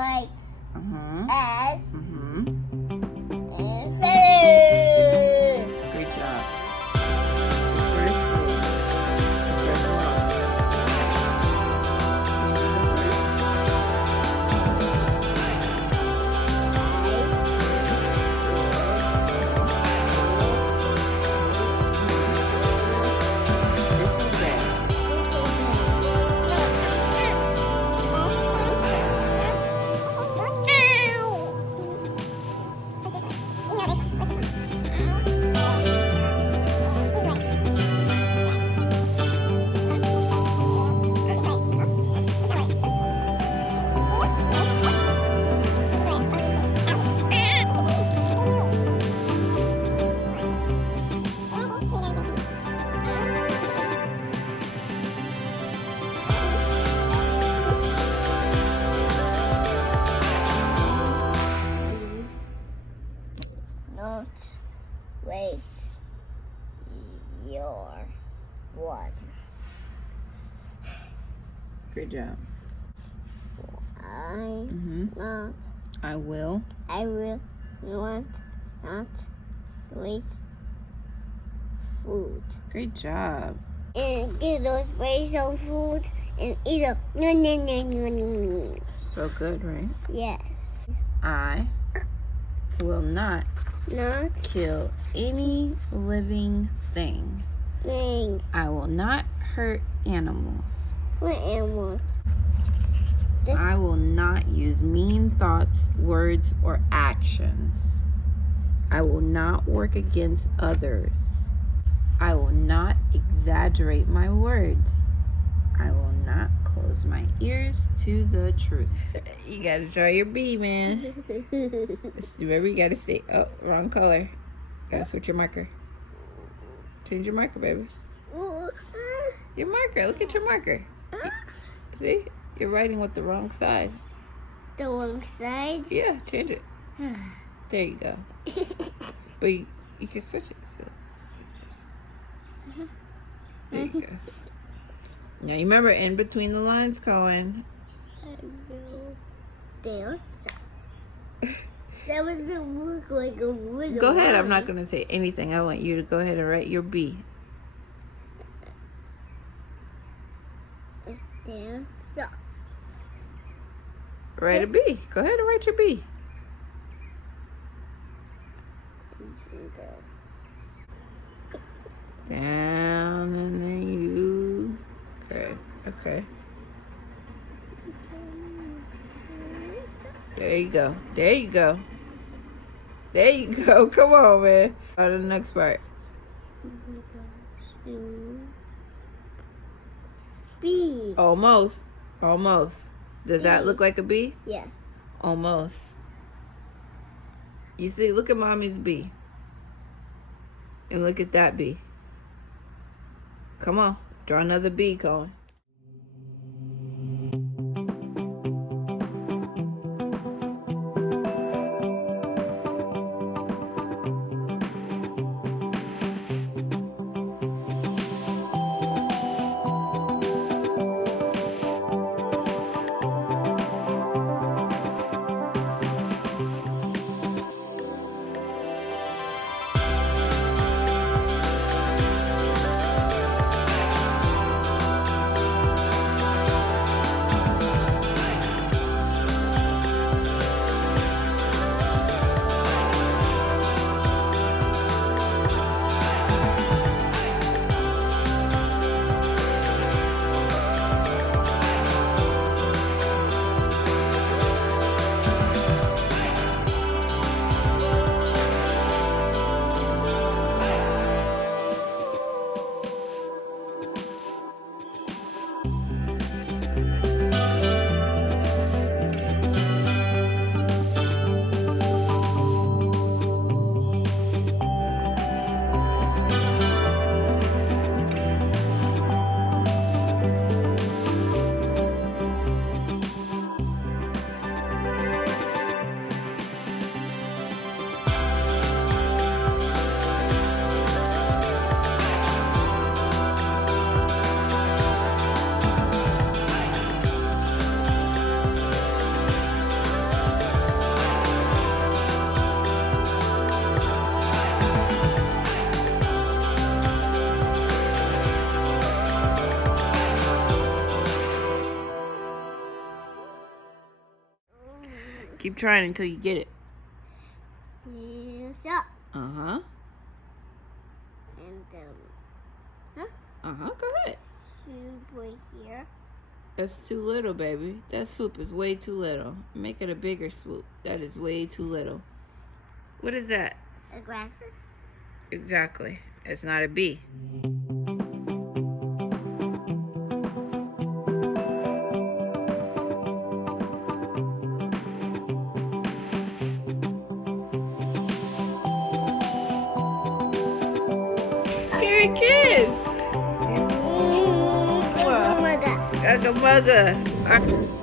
Lights. Mm-hmm. S. Mm-hmm. And food. Great job. Very cool. Very well. This is bad. Not waste your water. Great job. I Mm-hmm. not. I will. I will not waste food. Great job. And get those waste on food and eat them. No, no, no, no, no. So good, right? Yes. I will not Not kill any living thing. thing. I will not hurt animals. What animals? I will not use mean thoughts, words, or actions. I will not work against others. I will not exaggerate my words. I will not close my ears to the truth. You gotta draw your B, man. Remember, you gotta stay. Oh, wrong color. Gotta switch your marker. Change your marker, baby. Your marker. Look at your marker. See? You're writing with the wrong side. The wrong side? Yeah, change it. There you go. But you can switch it. So, there you go. Now, you remember in between the lines, Cohen. Down. That was a look like a wood. Go ahead. I'm not going to say anything. I want you to go ahead and write your B. Down. So. Write a B. Go ahead and write your B. Down and then you. Okay. Okay. There you go. There you go. There you go. Come on, man. On to the next part. B. Almost. Almost. Does that look like a B? Yes. Almost. You see, look at mommy's B. And look at that B. Come on. Draw another B, Cohen. Keep trying until you get it. So. Uh-huh. And Uh-huh, go ahead. soup right here. That's too little, baby. That soup is way too little. Make it a bigger swoop. That is way too little. What is that? The glasses. Exactly. It's not a bee. Here it is. Kagamaga. Kagamaga.